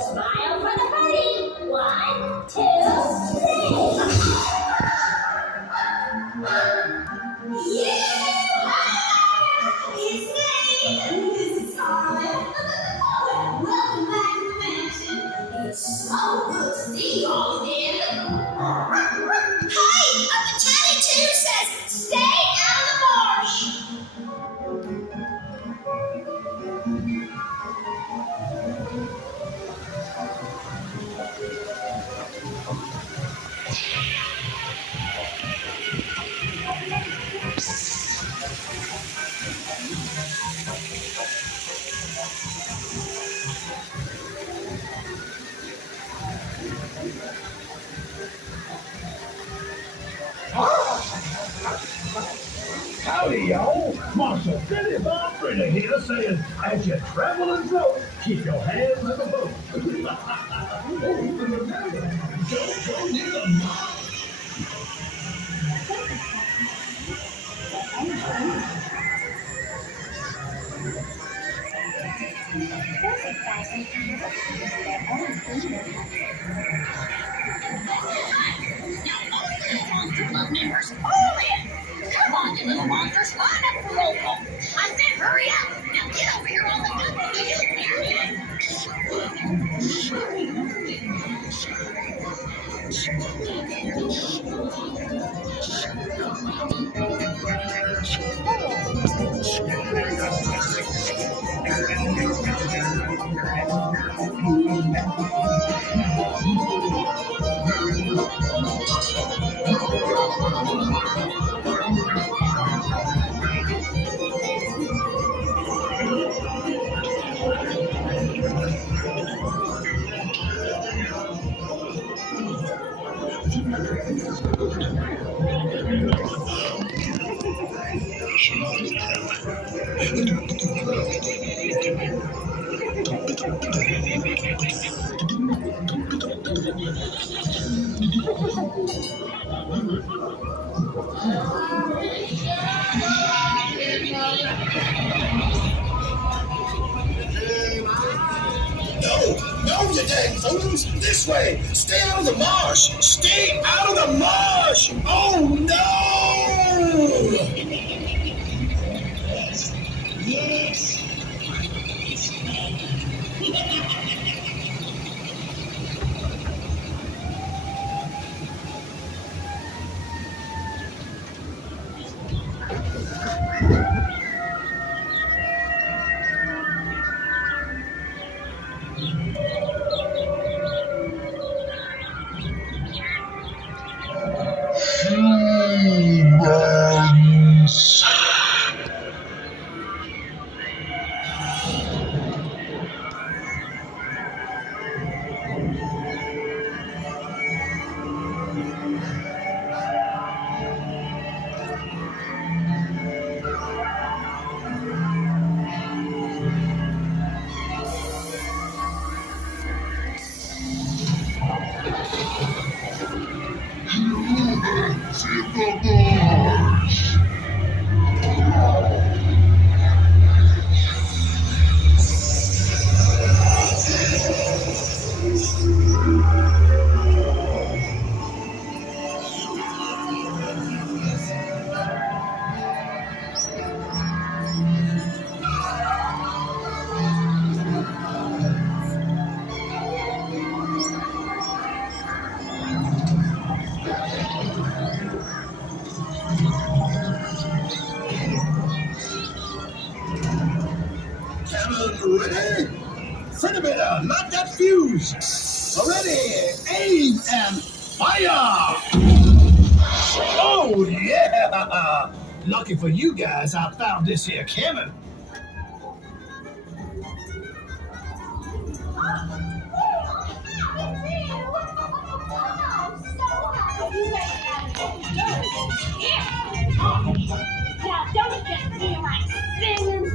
Smile for the party. 1, 2, 3. Yeah! It's me! This is Carmen. Welcome back to the mansion. It's so good to see you all again. Hey! The Teddy 2 says, stay out of the marsh. Howdy, y'all. Marshal Billy Bob Britta here saying, as you travel and float, keep your hands in the boat. Oh, remember, don't go near the marsh. Members, all in. Come on, you little monsters, line up for roll call. I said hurry up. Now get over here on the gun. Do you hear me? No, you dang fools! This way! Stay out of the marsh! Stay out of the marsh! Oh, no! Yes. Ready? Frigidator, light that fuse. Ready, aim, and fire! Oh, yeah! Lucky for you guys, I found this here cannon. Now, don't you just feel like singing?